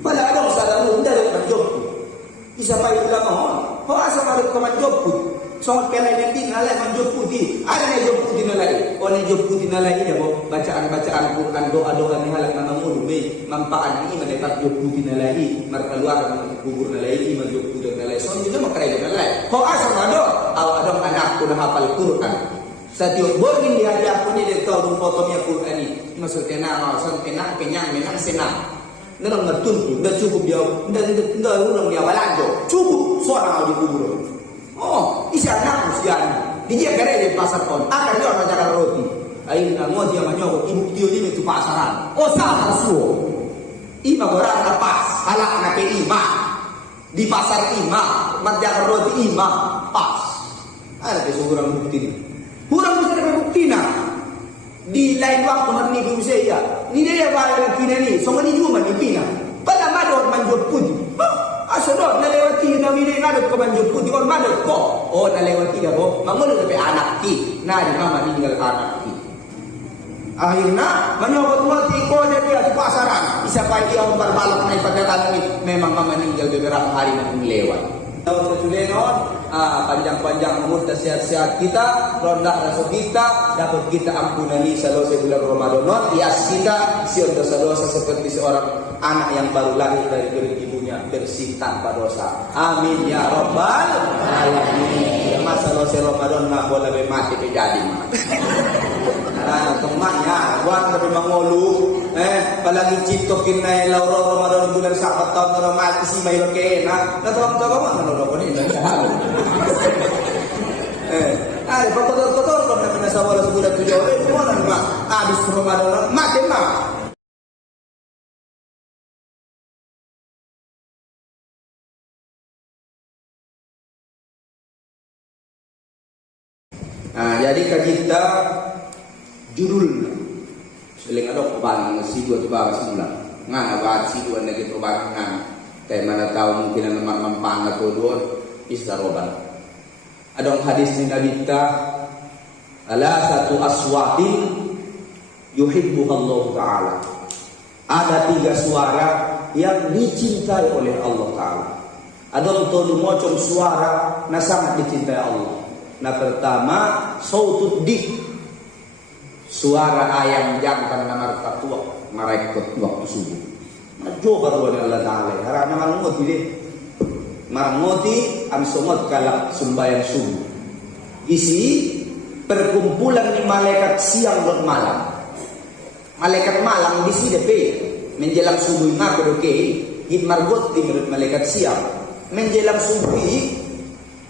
Pada ada usaha lu ndak ada job. Isa pa ila mo. Ho asa ka ko man job. So kaya nanti nalai man job putih. Ada ne job putih nalai. O ne job putih nalai ida mo bacaan-bacaan Quran, doa-doa ni halak na mamulu be manfaat ni mendapat job putih nalai, markaluar kubur nalai, man job putih nalai. So itu makrai nalai. Ho asa mado aw adong anakku na hafal Quran. Setiap borgin di hari aku ni dia tahu fotonya Quran ni. Maksudnya nama, maksudnya kenyang, menang senang. Nang ngertun dah cukup dia, dah urang dia balanjo. Cukup suara di kubur. Oh, isi anak usian. Dia kere di pasar pon. Akan dia orang jaga roti. Ayo nang dia manyo ibu tio ni itu pasaran. Oh, salah suo. Ima orang lepas, halak nak ke ima. Di pasar ima, jaga roti ima pas. Ada kesurang bukti. Kurang bisa dapat bukti nak. Di lain waktu hari ni bisa ya. Ni dia bayar bukti ni. Semua ni juga bukti nak. Pada mador manjur putih. Asodor nalewati na mire ngadot ko manjur putih. Or mador ko. Oh nalewati ka ko. Mangulo na anak ki. Na di mama tinggal anak ki. Akhirnya menyobot mati ko dia di pasaran. Isa pa dia berbalak na ipagkatanan ni. Memang mama meninggal beberapa hari na lewat. Tahun kesulenon, panjang-panjang umur dan sehat-sehat kita, rondah rasa kita, dapat kita ampunani selesai bulan Ramadan. Hias kita siap dosa-dosa seperti seorang anak yang baru lahir dari perut ibunya bersih tanpa dosa. Amin ya Rabbal alamin. Masa selesai Ramadan nggak boleh mati kejadi. Nah, temannya, buat tapi mangolu, palagi ciptokin na lauro Ramadan bulan sapat tahun normal isi may lokena, natawag mana nolo ko ni ay pagkotor-kotor ko na pinasawala sa bulan tuyo, kung ano naman, abis Ramadan, makin na. Jadi kita judul seling ada perubahan sidu atau bahas semula ngan bahas sidu anda kita perubahan ngan kayak mana tahu mungkin anda mampang atau dua istaroban ada hadis di Nabi kita ala satu aswatin yuhibbuhallahu ta'ala ada 3 suara yang dicintai oleh Allah Ta'ala ada untuk mocong suara na sangat dicintai Allah. Nah pertama sautud dik suara ayam jantan nama katua mereka waktu subuh. Majo baru Allah Taala. Harana mangut ini, manguti amsomot kalak sembahyang subuh. Isi perkumpulan ni malaikat siang dan malam. Malaikat malam di sini depe menjelang subuh ngaku doke hit margot di malaikat siang menjelang subuh.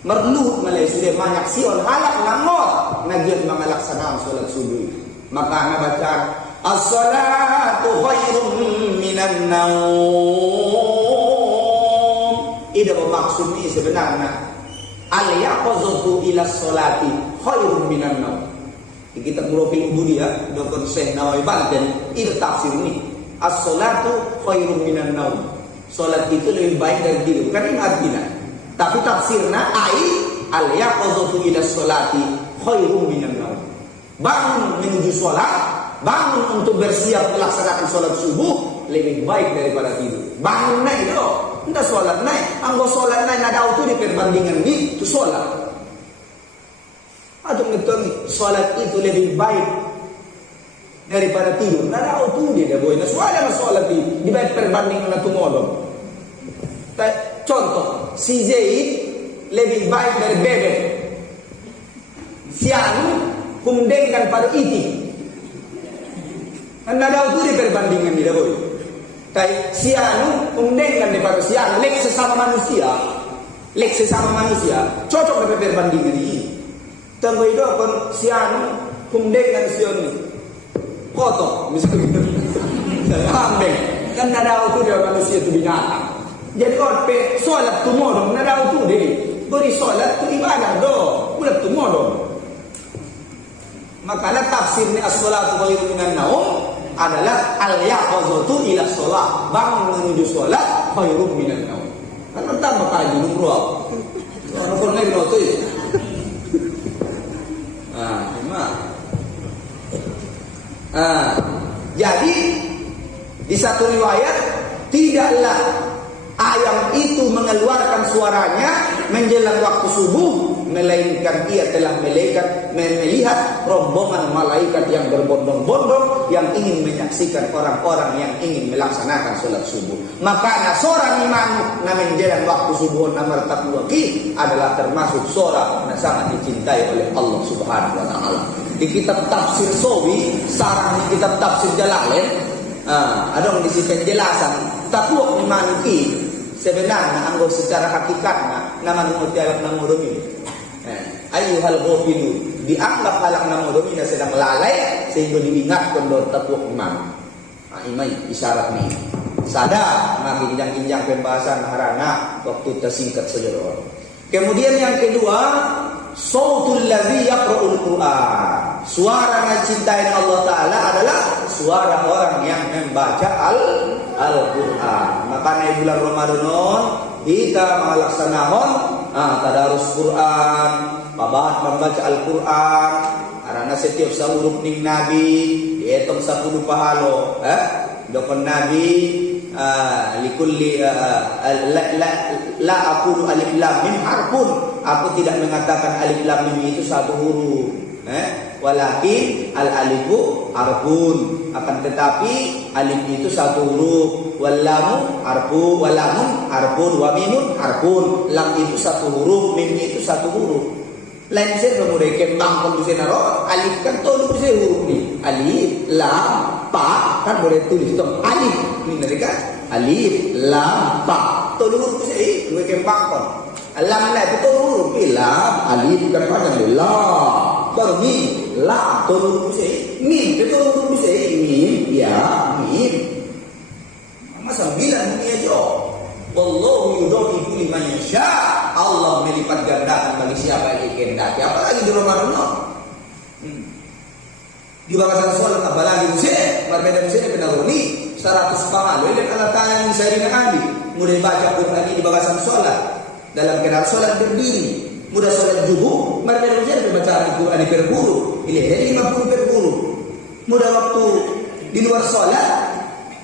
Merluh malay sudah banyak sion halak ngamot nagyan mga laksanaan salat subuh maka nabacaan as-salatu khairum minan naum. Ida bermaksud ini sebenarnya al-yaqazatu ila sholati khairum minan naum. Di kitab Murofil Ubudi ya Dr. Syekh Nawawi Banten itu tafsir ini as-salatu khairum minan naum. Salat itu lebih baik dari tidur kan ini artinya. Tapi tafsirna ai al-yaqazatu ila sholati khairum minan naum. Bangun menuju sholat, bangun untuk bersiap melaksanakan sholat subuh lebih baik daripada tidur. Bangun naik itu, entah sholat naik, anggo sholat naik nada itu di perbandingan ni itu sholat. Atau ngerti sholat itu lebih baik daripada tidur. Nada itu dia boy. Nah sholat di baik perbandingan itu modal. Contoh, si Zaid lebih baik dari bebek. Si Anu kumdengkan pada iti. Anda tahu itu di perbandingan tidak boleh. Tapi si Anu kumdengkan daripada si Anu. Lek sesama manusia, cocok dengan perbandingan ini. Tunggu itu pun si Anu kumdengkan si Anu. Kotor, misalnya. Ambeng. Kan ada tahu itu dia manusia itu binatang. Jadi orang solat tu modong, nada tu deh. Beri solat tu ibadah do, bulat tu modong. Makanya tafsir ni as-salatu khairum minan naum adalah al-yaqazatu ila sholat. Bangun menuju solat khairum minan naum. Kan tambah kaji numruah. Orang lain lo tu. Jadi di satu riwayat tidaklah ayam itu mengeluarkan suaranya menjelang waktu subuh, melainkan ia telah melihat rombongan malaikat yang berbondong-bondong yang ingin menyaksikan orang-orang yang ingin melaksanakan sholat subuh. Maka seorang imam na menjelang waktu subuh nomor takwaki adalah termasuk seorang yang sangat dicintai oleh Allah Subhanahu wa taala. Di kitab tafsir Sawi, sarang di kitab tafsir Jalalain, ada di sini penjelasan takwa iman itu sebenarnya anggap secara hakikatnya nama mutiara nama domin. Ayyuhal ghafilu, dianggap halak nama domin sedang lalai sehingga diingatkan bahwa takwa iman. Imai isyarat nih. Sadar kinjang-kinjang pembahasan harana waktu tersingkat saja. Kemudian yang kedua, sautul ladzi yaqra'ul Qur'an. Suara yang cintai Allah Ta'ala adalah suara orang yang membaca Al-Quran. Makanya bulan Ramadan kita melaksanakan tadarus Quran, membaca Al-Quran. Karena setiap sahuruf ning Nabi dihitung 10 pahalo. Dokon Nabi likulli la aqulu alif lam mim harfun. Aku tidak mengatakan alif lam mim itu satu huruf. Walakin al-alifu harfun, akan tetapi alif itu satu huruf, walamu harfu, walamun harfun, wa mimun harfun. Lam itu satu huruf, mim itu satu huruf. Lain saya kemudian kembang kondisi naro alif kan tuh bisa huruf nih, alif, lam, pa kan boleh tulis itu alif ini mereka alif, lam, pa tuh huruf bisa gue kembang kon. Lam lah itu tuh huruf, lam, alif kan panjang lam. Baru mim, la, turun bisa, mim, itu turun bisa, mim, ya, mim. Masa bilang ini aja. Wallahu yudhifu liman yasha. Allah melipat gandakan bagi siapa yang dikehendaki. Apalagi di Ramadan. Di bakasan sholat apalagi musik, berbeda musik benar ini 100 pahala. Oleh Allah Taala yang saya Nabi, mulai baca Quran ini di bakasan sholat dalam kenal sholat berdiri. Mudah sholat jubuh, berbeda saja bacaan Al-Quran per guru. Ini 50 per guru. Mudah waktu di luar sholat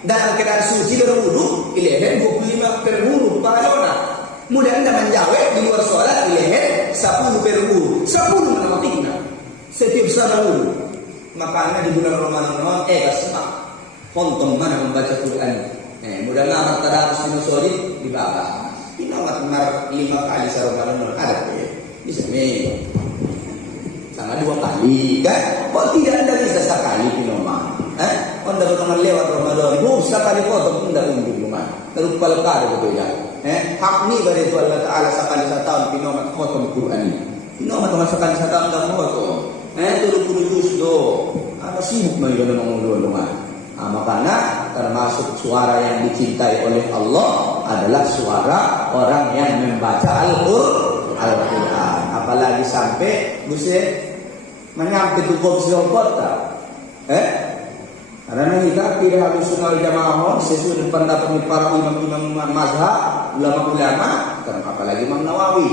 dalam keadaan suci dan wudu, ini 25 per guru paralona. Mudah anda menjawab di luar sholat, ini 10 per guru. 10 matematiknya setiap saat wudu. Makanya di bulan Ramadan kasih kontom mana membaca Quran. Mudah ngamat tadarus di sore dibaca. Inamat mar 5 kali Ramadan ada ya. Bisa nih sama 2 kali kan? Kok tidak ada bisa sekali pinoma? Kalau Ramadan lewat Ramadan, sekali potong tidak undur rumah. Terus palkar betul ya. Hak ni dari itu Allah Taala sekali setahun pinoma potong Quran ini. Pinoma cuma sekali setahun dah potong. Turun jus do. Apa sibuk mai dengan ngomong rumah. Makanya termasuk suara yang dicintai oleh Allah adalah suara orang yang membaca Al-Quran. Apalagi sampai bisa menyampai ke komisi kota. Karena kita tidak harus sunal jamaah sesuai pendapat para imam-imam mazhab, ulama-ulama, apalagi Imam Nawawi,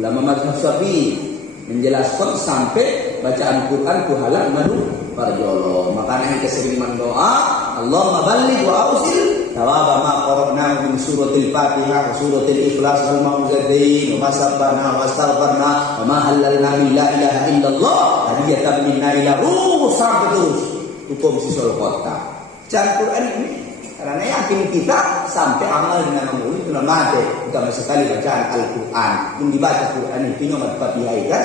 ulama mazhab Syafi'i menjelaskan sampai bacaan Quran ku halal madu parjolo. Makanya kita sering mendoa, Allahumma balligh wa ausil thawaba ma qara'na min suratil Fatihah wa suratil Ikhlas wal Mu'awwidzatain wa ma sabbana wa astaghfarna wa ma halalna la ilaha illallah hadiyatan minna ila sampai terus hukum sisol kota. Bacaan Quran ini karena yakin kita sampai amal dengan mulut itu mati. Utama sekali bacaan Al-Quran. Yang dibaca Quran itu nomor Fatihah kan?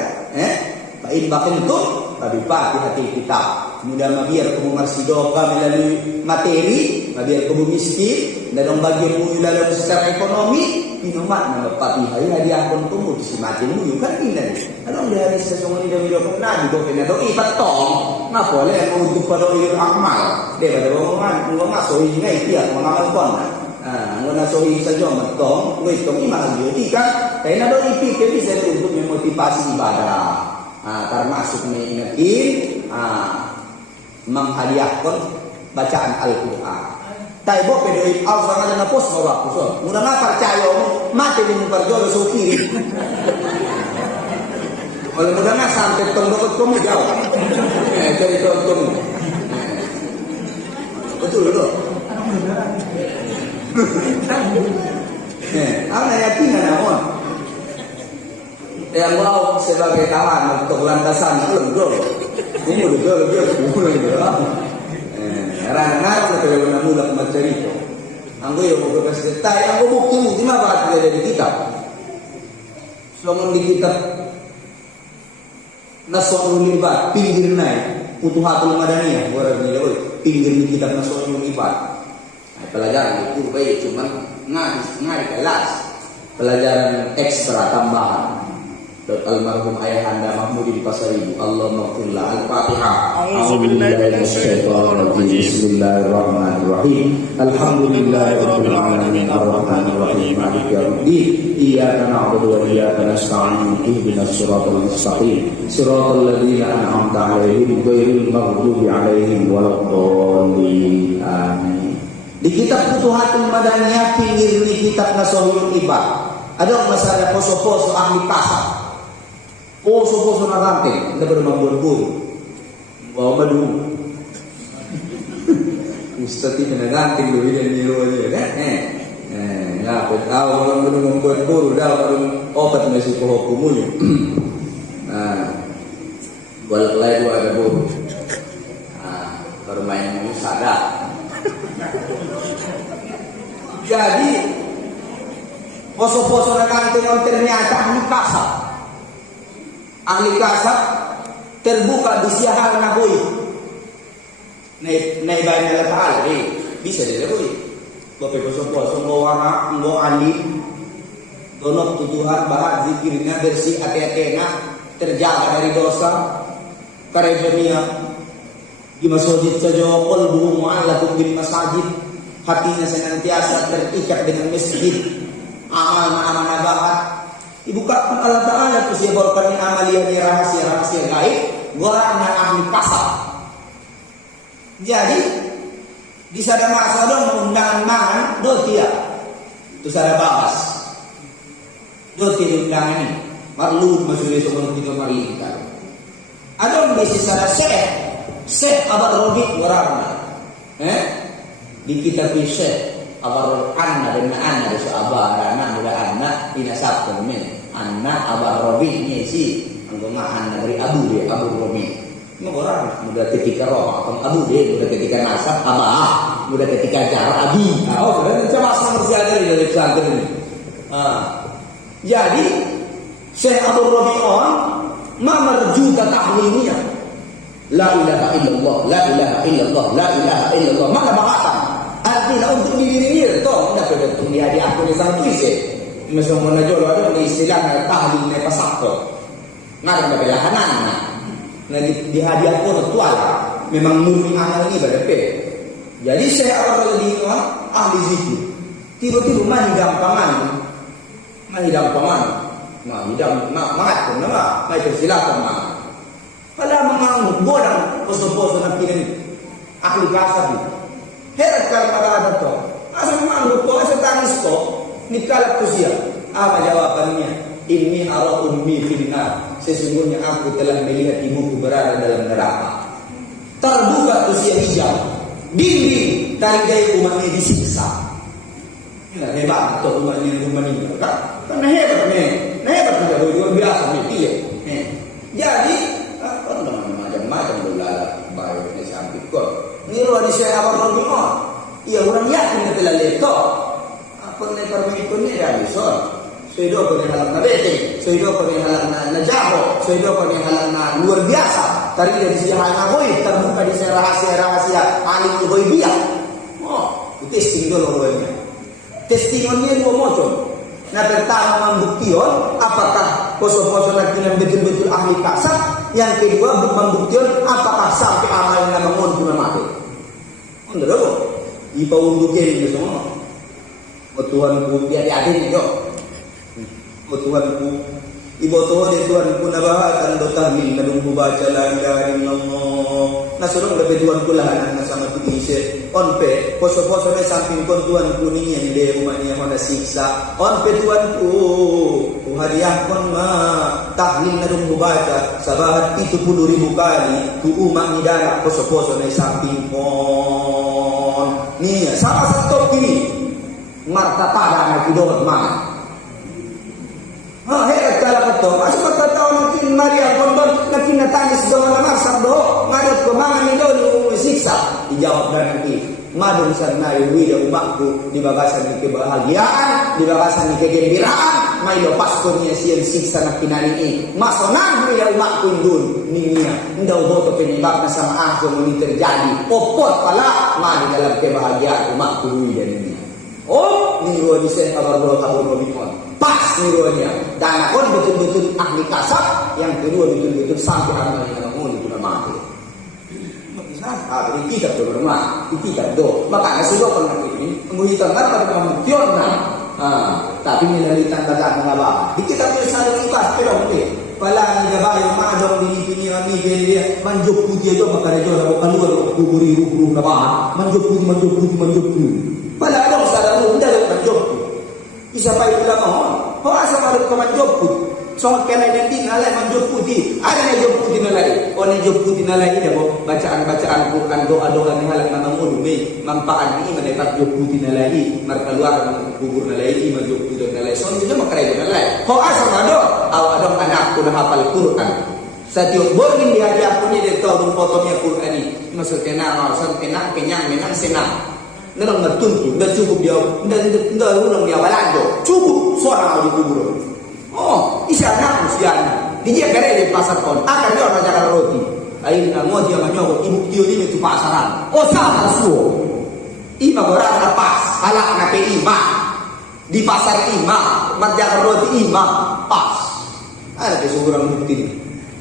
Fa'in bakhiltum fabi Fatihatil kitab. Mudah biar kamu marsidoka melalui materi, biar kamu miskin, dalam bagian muyu dalam secara ekonomi, minuman nama Fatihah ya dia akan tumbuh di semakin muyu kan ini. Kalau dia ada sesuatu yang dia pernah juga kena do ipat tong, nggak boleh untuk pada ilmu amal. Dia pada ngomong masuk ini dia mengamal kon. Ngona sohi saja matong, ngitong iman dia kan. Tapi nado ipik bisa untuk memotivasi ibadah. Termasuk mengingatin menghadiahkan bacaan Al-Quran. Tapi bok pedoi au sangat na pos bawa puso. Muna na percaya mo mati din perjuang supiri. Oleh muda na sampai tondok kamu jauh. Jadi tonton. Betul loh. Ana yakin naon. Yang mau sebagai kawan untuk landasan belum dulu. Ini udah dulu. Rangan kalau nak mula macam anggo yo mau kasih detai, anggo bukti mah bakal ada di kitab. Selama di kitab Nasrul Libat pinggir naik Futuhatul Madaniyah orang ni oi pinggir di kitab Nasrul Libat. Pelajaran itu baik cuma ngari kelas. Pelajaran ekstra tambahan. Almarhum Ayahanda Mahmudi di Pasar Ibu. Allahumma qullah al-Fatihah. A'udzubillahi minasyaitonir rajim. Bismillahirrahmanirrahim. Alhamdulillahirabbil alamin arrahmanir rahim maliki yaumiddin. Iyyaka na'budu wa iyyaka nasta'in. Ihdinas siratal mustaqim. Siratal ladzina an'amta 'alaihim ghairil maghdubi 'alaihim waladdallin. Amin. Di kitab Futuhatul Madaniyah pinggir di kitab Nasrul Ibad ada masalah poso-poso ahli pasar. Poso-poso na ranting, hindi ba naman buwan-buwan? Bawa madu. Ustati na ranting, doon yung niro niya. Ngapit, walang naman buwan-buwan, daw, parang opat na si Poho Kumunyo. Balak-lay ko ada buwan. Baru main ng sada. Jadi, poso-poso na ranting ang ternyata ahli pasar. Ahli kasab terbuka di siahan naboy. Naibay na latal, bisa dia boy. Kopi poso-poso bawa ahli donok tuduhan bahat zikirnya bersih hati-hatinya terjaga dari dosa. Karebania di masjid saja qalbuhu mu'allaqun bil masajid. Hatinya senantiasa terikat dengan masjid. Amal-amal bahat dibukakan Allah Ta'ala terus dia bawakan amaliyah rahasia-rahasia gaib gorangnya ahli pasar. Jadi di sada masa dong undangan mangan dotia itu sada babas dotia undangan ini marlud maksudnya sebelum kita marlingkar ada besi sada syekh abar robi gorangnya di kitab syekh abar anna dan anna ada sahabat anak muda anak dinasab kemen anak abar robi ni si anggoma anna dari abu robi ini orang muda ketika roh abu dia muda ketika nasab abah muda ketika cara abi coba sama bersiaga dari pesantren ini jadi Syekh Abu Robi on mamarjuta tahlilnya la ilaha illallah la ilaha illallah la ilaha illallah mana bahasa artinya untuk diri itu tidak betul dia di aku nisang tuise misal mana jolo ada istilahnya tahlil ne pasakto ngarang belahanan nah di hadiah pun tual memang murni amal ini berapa jadi saya awal di ahli zikir tiba-tiba mah gampangan nah hidam mat pun nama mai persilakan mah pada mengangguk bodang poso-poso nak kirim ahli kasab herat kalau ada tu. Asal mengangguk tu, asal tangis tu, nikalap tu siap. Apa jawabannya? Inni ara ummi finnar. Sesungguhnya aku telah melihat ibuku berada dalam neraka. Terbuka tu siap hijau. Dinding dari daya umat ini disiksa. Ini hebat tu umat ini kan? Karena hebat ni. Hebat juga luar biasa ni dia. Jadi apa macam-macam dollar bayar ni sampai kau. Ni luar di saya awal Robi on. Ia orang yakin telah leto. Apa ni permikun ni dah besar. Sudah pun halak na bete, sudah pun halak na jago, sudah pun halak na luar biasa. Tadi dari sisi halak boy terbuka di saya rahasia alim ghaibiyah. Testing dulu orangnya. Testimoni dua macam. Nah pertama membuktikan apakah poso-poso lagi yang betul-betul ahli kasab. Yang kedua membuktikan apakah sampai amalnya mengundur mati. Anda tahu? Ipa undukin ni semua. Tuhanku dia diadil jo. Tuhanku ibu Tuhanku nabahatan do tahmil nadung baca la ilaha illallah. Nasurong lebih Tuhanku lah anak sama tu ise. Onpe poso-poso ni samping kon Tuhanku ni yang dia rumahnya mana siksa. Onpe Tuhanku hadiah kon ma tahlil nadung baca sabahat 70,000 kali tu umat ni darah poso-poso ni samping kon. Ni sama satu kini. martapada na kidot ma. Herat kala kato. Asa pagkataon natin Maria kondon na kinatanis daw na marsang do. Ngadot ko mga nilo ni umisiksa. Ijawab na nanti. Madong sa na iwida umakko. Di babasan ni kebahagiaan. Di babasan ni kegembiraan. May lopas ko niya siyang siksa na kinaniin. Masonang niya umakko dun. Niya. Ndaw do to pinibak na sa maangko mo ni terjadi. Opot pala. Mani dalam kebahagiaan umakko wida niya. Oh, niruwa ni Sen Kabardo Tahun Robikon. Pas niruwa niya. Dan ako betul-betul ahli kasar. Yang kedua betul-betul sampai anak yang namun itu nama itu. Kita tu rumah, kita do. Maka nasudo kalau ini menguhitan pada kemudian tapi menalitan badan mengapa. Di kita tulis satu kipas pero mungkin. Pala ni gabayo madong dinipini kami dia manjuk puji aja maka dia dah keluar kuburi ruh na ba. Manjuk puji. Pala dong sa dalam unda manjuk. Isa pa ila mo. Pasa marut ko manjuk puji. Songot kena nanti nalai manjuk putih. Ada manjuk putih nalai. Oh manjuk putih nalai ini bo bacaan-bacaan Quran doa-doa ni halak nama mulu be manfaat ini mendapat manjuk putih nalai. Markaluar kubur nalai ini manjuk putih nalai. Songot itu makai nalai. Kau asal ado, adong anakku dah hafal Quran. Setiap borgin di hari aku ni dia tahu fotonya Quran ini. Maksudnya nama, senang kenyang menang senang. Nang bertuntu, dah cukup dia, dah ulang dia balado. Cukup seorang di kubur. Oh, isa anak musian. Dia kere di pasar kon. Akan dia orang jaga roti. Air na mo dia manyogo ibu tio ni tu pasaran. Oh sa suo. Ima gorang na pas, halak na pe ima. Di pasar ima, jaga roti ima pas. Ada ke kurang bukti.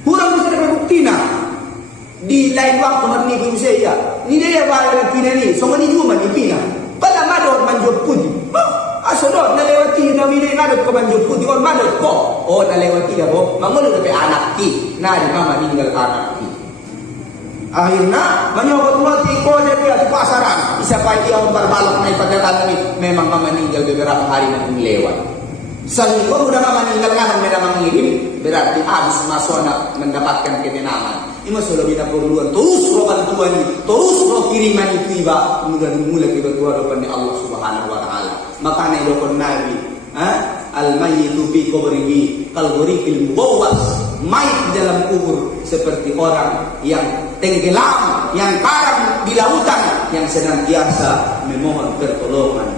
Kurang bisa dapat bukti na. Di lain waktu marni bi saya. Ni dia bayar pina ni, so ni juga ni pina. Pada mador manjog pudi. Asodot nalewati na bini ngadot ko manjog pudi on madot ko. Oh nalewati ya bo. Mangulo na anak ki. Na di mama meninggal anak ki. Akhirnya menyokot mati ko dia di pasaran. Isa pa dia memperbalok na ipagkatan ni memang mama meninggal beberapa hari na lewat. Sabi ko mudah mama meninggal nga nang mengirim berarti habis masona mendapatkan ketenangan. Ima solo bina perluan terus ro bantuan ni, terus ro kiriman itu iba mudah-mudah kita tua depan Allah Subhanahu wa taala. Makanya dokon Nabi, al-mayyitu fi qabrihi kal ghurifil mubawwas. Mayit dalam kubur seperti orang yang tenggelam, yang karam di lautan, yang senantiasa memohon pertolongan.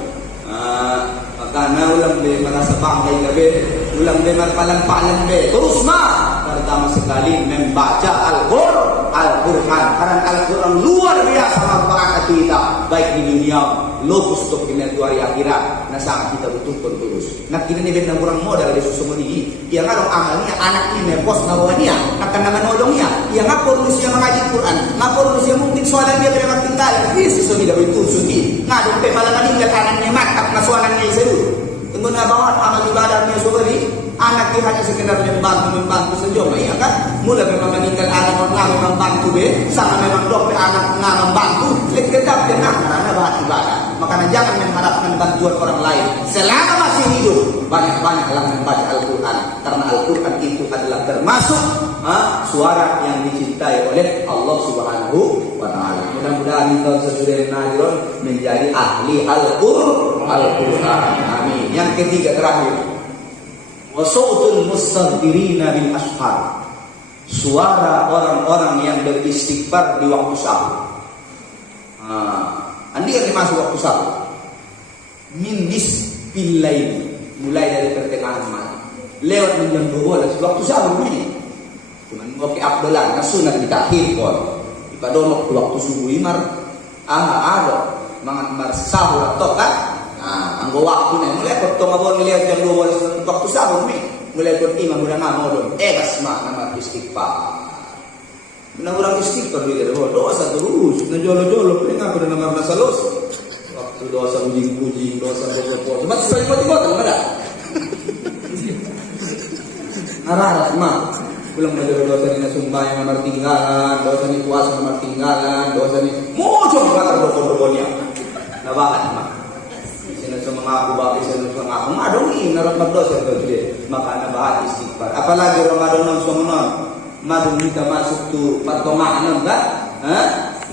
Makanya ulang be merasa bangga gabe, ulang be marpalan-palan be. Terus pertama sekali membaca Al-Quran. Karena Al-Quran luar biasa manfaat kita, baik di dunia lopus untuk di hari akhirat. Nah saat kita betul-betul terus. Nah kita ni benda kurang modal di susu ini. Yang ada amalnya anak ini pos nawanya, akan nama nolongnya. Yang apa urusia mengaji Quran, ngapa urusia mungkin soalan dia berapa kita. Ini susu tidak betul suci. Ngadu pe malam meninggal anaknya mantap, nasuanannya seru. Tunggu nabawan amal ibadahnya sobari. Anak dia hanya sekedar membantu saja, iya kan? Mula memang meninggal anak orang membantu be, sama memang dokter anak membantu, tetap dia karena bahan ibadah. Makanya jangan mengharapkan bantuan orang lain. Selama masih hidup, banyak-banyaklah membaca Al-Quran, karena Al-Quran itu adalah termasuk suara yang dicintai oleh Allah Subhanahu wa taala. Mudah-mudahan kita sesudah Najron menjadi ahli Al-Quran. Amin. Yang ketiga terakhir, wasautul mustaghfirina bil ashar. Suara orang-orang yang beristighfar di waktu sahur. Andi yang dimasuk waktu sahur. Min nisfil lail, mulai dari pertengahan malam lewat jam 12 waktu sahur ini. Cuman oke abdolan sunat ditakhir kon. Ipadonok waktu subuh imar ada mangan mar sahur atau kan. Anggo waktu ni mulai ko tongabon lihat jam 12 waktu sahur ni mulai ko imam udah ngamodon basma nama istighfar. Nah orang istighfar dia dosa terus na jolo-jolo paling apa nama masalos. Waktu dosa puji-puji, dosa berbuat. Cuma saya ikut-ikut ada. Arah mah pulang dari dosa ni sumbayang nomor tinggalan, dosa ni puasa nomor tinggalan, dosa ni mojong bakar dokon-dokonnya. Nabahan mah. Sa mengaku bakit sa mengaku madongi narot magdosa dia maka nabahat istighfar apalagi Ramadan ng sumunod madongi ka masuk tu patomaanan ba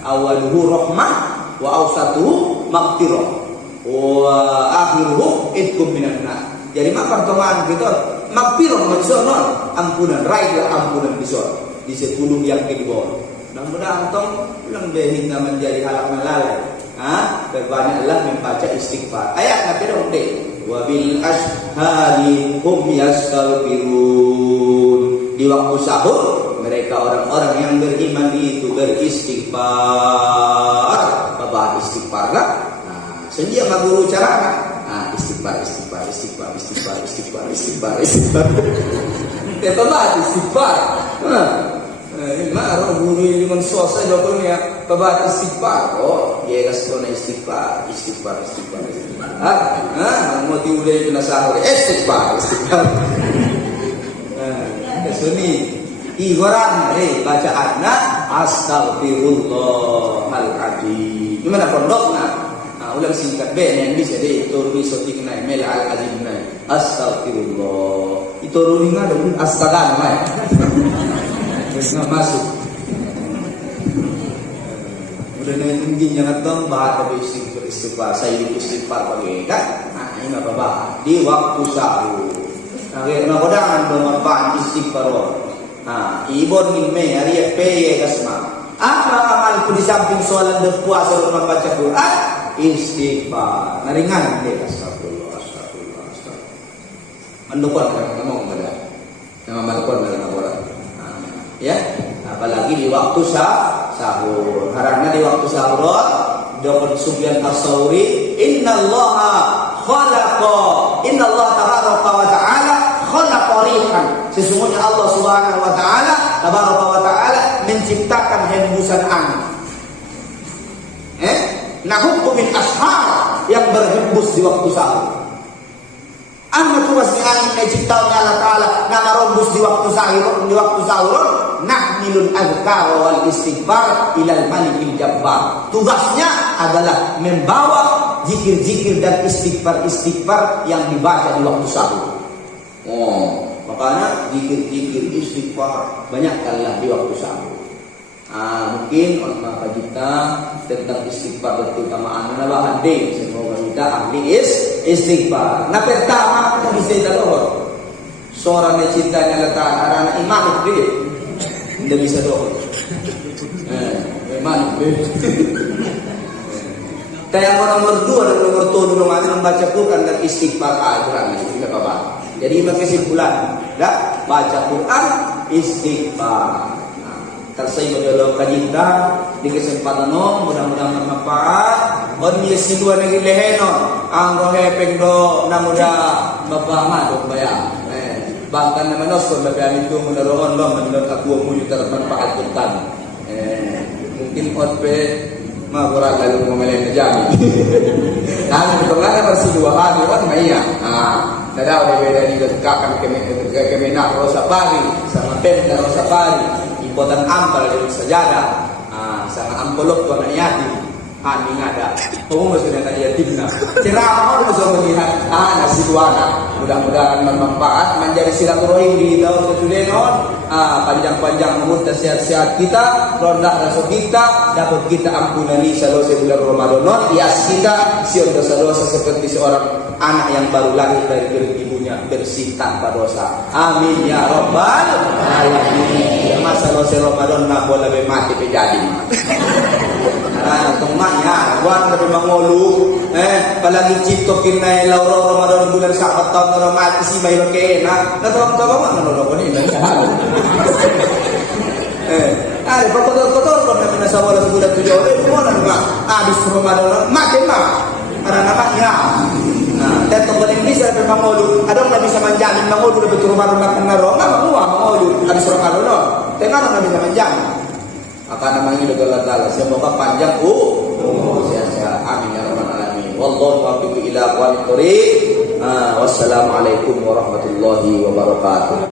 awaluhu rahmah wa awsatuhu maghfirah wa akhiruhu idkum minan nar. Jadi mak pertemuan kita magpiro magsonon ampunan raihlah ampunan bison di sepuluh yang kedua. Mudah-mudahan tong ulang behin na menjadi halak malalai. Berbanyaklah membaca istighfar. Ayat nabi dong deh. Wa bil ashari hum yastaghfirun. Di waktu sahur mereka orang-orang yang beriman itu beristighfar. Bapak istighfar lah. Senja maguru cara istighfar. Kita lah istighfar. Marah guru ini mensuasa jawabnya babat istighfar. Oh, ya kasih istighfar. Mau tiulah itu nasahur istighfar. Kesuni ibarat bacaan astagfirullahaladzim. Gimana pondoknya? Ulang singkat yang bisa deh turun isotik naik mel al azim naik astagfirullah itu turun ada astagan naik nggak masuk udah naik tinggi jangan dong bahas istighfar saya istighfar pakai kan ini nggak apa-apa di waktu sahur karena kodangan bermanfaat istighfar ibon ini hari peye kasma apa amalku di samping sholat dan puasa dan membaca Quran istighfar naringan deh astagfirullah mendukun kan ngomong pada nama mendukun pada orang ya apalagi di waktu sahur karena di waktu sahur Dr. Sufyan As-Tsauri innallaha tabaraka wa ta'ala khalaqa rihan sesungguhnya Allah Subhanahu wa ta'ala tabaraka wa ta'ala menciptakan hembusan angin nahukku min ashar yang berhembus di waktu sahur. Amma tuwas ni angin na ciptaw ni Allah Ta'ala na narombus di waktu sahur nahmilul azkar wal istighfar ilal malikil jabbar. Tugasnya adalah membawa zikir-zikir dan istighfar yang dibaca di waktu sahur. Makanya zikir-zikir istighfar banyakkanlah di waktu sahur. Mungkin ulama kita tentang istighfar terutama anak bahan deh semoga kita ahli istighfar. Nah pertama kita bisa tahu seorang yang cintanya letak anak iman itu tidak bisa doa. Iman. Yang nomor 2 dan nomor 3 dulu membaca Quran dan istighfar Quran itu tidak apa-apa. Jadi kesimpulan, baca Quran istighfar. Tersai dalam kajita di kesempatan mudah-mudahan bermanfaat. On yesi dua negeri leheno, anggo hepeng do namuda bapangan do bayang. Bahkan nama noskon lebih itu menerohon lo menurut aku muju termanfaat tentang. Mungkin otpe kurang lalu mengalami kejami. Kami berpengaruh bersih 2 hari kan iya. Nada beda di kekakan kemenak rosa pagi sama pemda rosa pagi. Buatan ampal dari sajadah, sama ampelok tuan niati, ini ada. Kamu masih dengan yatimna. Ceramah orang masih melihat, nasi tuana. Mudah-mudahan bermanfaat menjadi silaturahim di tahun ketulenon. Panjang-panjang umur dan sehat-sehat kita, rondah rasa kita, dapat kita ampunani selesai bulan Ramadan. Hias kita siap dosa-dosa seperti seorang anak yang baru lahir dari perut ibunya bersih tanpa dosa. Amin ya rabbal alamin. Masa selesai Ramadan nak boleh mati jadi. Temannya, buat lebih mengolu, palagi cipto kinai lauro Ramadan bulan sahabat tahun Ramadan isi bayi pakai, nah tahu mana Ramadan ini? Ada kotor kalau nak nasa wala bulan 7 hari, mana nak habis Ramadan makin karena namanya. Dan tempat ini bisa mengolu, ada orang bisa menjamin mengolu lebih turun Ramadan makin naro, nggak mengolu habis Ramadan, tengah orang bisa menjamin. Akan namanya Allah Ta'ala semoga panjang sehat-sehat amin ya rabbal alamin wallahu muwaffiq ila aqwamit thoriq. Wassalamualaikum warahmatullahi wabarakatuh.